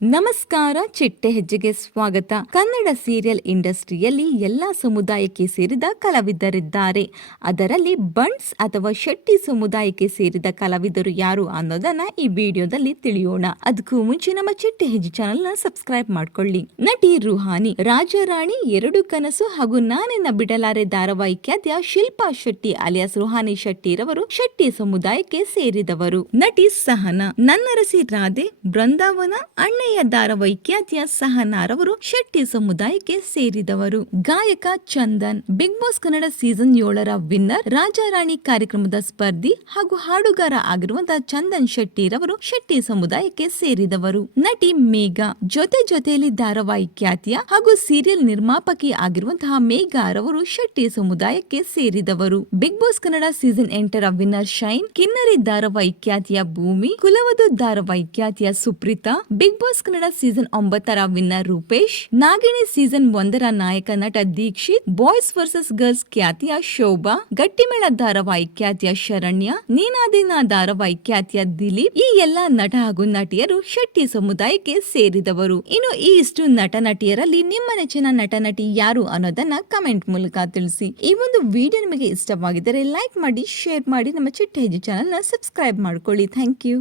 ನಮಸ್ಕಾರ, ಚಿಟ್ಟೆ ಹೆಜ್ಜೆಗೆ ಸ್ವಾಗತ. ಕನ್ನಡ ಸೀರಿಯಲ್ ಇಂಡಸ್ಟ್ರಿಯಲ್ಲಿ ಎಲ್ಲಾ ಸಮುದಾಯಕ್ಕೆ ಸೇರಿದ ಕಲಾವಿದರಿದ್ದಾರೆ. ಅದರಲ್ಲಿ ಬಂಟ್ಸ್ ಅಥವಾ ಶೆಟ್ಟಿ ಸಮುದಾಯಕ್ಕೆ ಸೇರಿದ ಕಲಾವಿದರು ಯಾರು ಅನ್ನೋದನ್ನ ಈ ವಿಡಿಯೋದಲ್ಲಿ ತಿಳಿಯೋಣ. ಅದಕ್ಕೂ ಮುಂಚೆ ನಮ್ಮ ಚಿಟ್ಟೆ ಹೆಜ್ಜೆ ಚಾನೆಲ್ ನ ಸಬ್ಸ್ಕ್ರೈಬ್ ಮಾಡ್ಕೊಳ್ಳಿ. ನಟಿ ರುಹಾನಿ, ರಾಜಾರಾಣಿ, ಎರಡು ಕನಸು ಹಾಗೂ ನಾನೆನ್ನ ಬಿಡಲಾರೆ ಧಾರಾವಾಹಿ ಖ್ಯಾತಿಯ ಶಿಲ್ಪಾ ಶೆಟ್ಟಿ ಅಲಿಯಾಸ್ ರುಹಾನಿ ಶೆಟ್ಟಿ ರವರು ಶೆಟ್ಟಿ ಸಮುದಾಯಕ್ಕೆ ಸೇರಿದವರು. ನಟಿ ಸಹನಾ, ನನ್ನರಸಿ ರಾಧೆ, ಬೃಂದಾವನ, ಅಣ್ಣಯ್ಯ ಧಾರಾವಾಹಿ ಖ್ಯಾತಿಯ ಸಹನಾರವರು ಶೆಟ್ಟಿ ಸಮುದಾಯಕ್ಕೆ ಸೇರಿದವರು. ಗಾಯಕ Chandan, Bigg Boss Kannada season 7ರ ವಿನ್ನರ್, ರಾಜಾರಾಣಿ ಕಾರ್ಯಕ್ರಮದ ಸ್ಪರ್ಧಿ ಹಾಗೂ ಹಾಡುಗಾರ ಆಗಿರುವಂತಹ ಚಂದನ್ ಶೆಟ್ಟಿ ರವರು ಶೆಟ್ಟಿ ಸಮುದಾಯಕ್ಕೆ ಸೇರಿದವರು. ನಟಿ ಮೇಘಾ, ಜೊತೆಯಲ್ಲಿ ಧಾರಾವಾಹಿ ಖ್ಯಾತಿಯ ಹಾಗೂ ಸೀರಿಯಲ್ ನಿರ್ಮಾಪಕಿ ಆಗಿರುವಂತಹ ಮೇಘಾ ರವರು ಶೆಟ್ಟಿ ಸಮುದಾಯಕ್ಕೆ ಸೇರಿದವರು. ಬಿಗ್ ಬಾಸ್ ಕನ್ನಡ ಸೀಸನ್ 8ರ ವಿನ್ನರ್ ಶೈನ್, ಕಿನ್ನರಿ ಧಾರಾವಾಹಿ ಖ್ಯಾತಿಯ ಭೂಮಿ, ಕುಲವಧು ಧಾರಾವಾಹಿ ಖ್ಯಾತಿಯ Supreetha, Bigg Boss Kannada season 9ರ ವಿನ್ನರ್ ರೂಪೇಶ್, ನಾಗಿಣಿ ಸೀಸನ್ 1ರ ನಾಯಕ ನಟ ದೀಕ್ಷಿತ್, ಬಾಯ್ಸ್ ವರ್ಸಸ್ ಗರ್ಲ್ಸ್ ಖ್ಯಾತಿಯ ಶೋಭಾ, ಗಟ್ಟಿಮೇಳ ಧಾರಾವಾಹಿ ಖ್ಯಾತಿಯ ಶರಣ್ಯ, ನೀನಾದಿನ ಧಾರಾವಾಹಿ ಖ್ಯಾತಿಯ ದಿಲೀಪ್, ಈ ಎಲ್ಲಾ ನಟ ಹಾಗೂ ನಟಿಯರು ಶೆಟ್ಟಿ ಸಮುದಾಯಕ್ಕೆ ಸೇರಿದವರು. ಇನ್ನು ಈ ಇಷ್ಟು ನಟ ನಟಿಯರಲ್ಲಿ ನಿಮ್ಮ ನೆಚ್ಚಿನ ನಟ ನಟಿ ಯಾರು ಅನ್ನೋದನ್ನ ಕಮೆಂಟ್ ಮೂಲಕ ತಿಳಿಸಿ. ಈ ಒಂದು ವಿಡಿಯೋ ನಿಮಗೆ ಇಷ್ಟವಾಗಿದ್ದರೆ ಲೈಕ್ ಮಾಡಿ, ಶೇರ್ ಮಾಡಿ, ನಮ್ಮ ಚಿಟ್ಟೆ ಹೆಜ್ಜೆ ಚಾನೆಲ್ ನ ಸಬ್ಸ್ಕ್ರೈಬ್ ಮಾಡ್ಕೊಳ್ಳಿ. Thank you.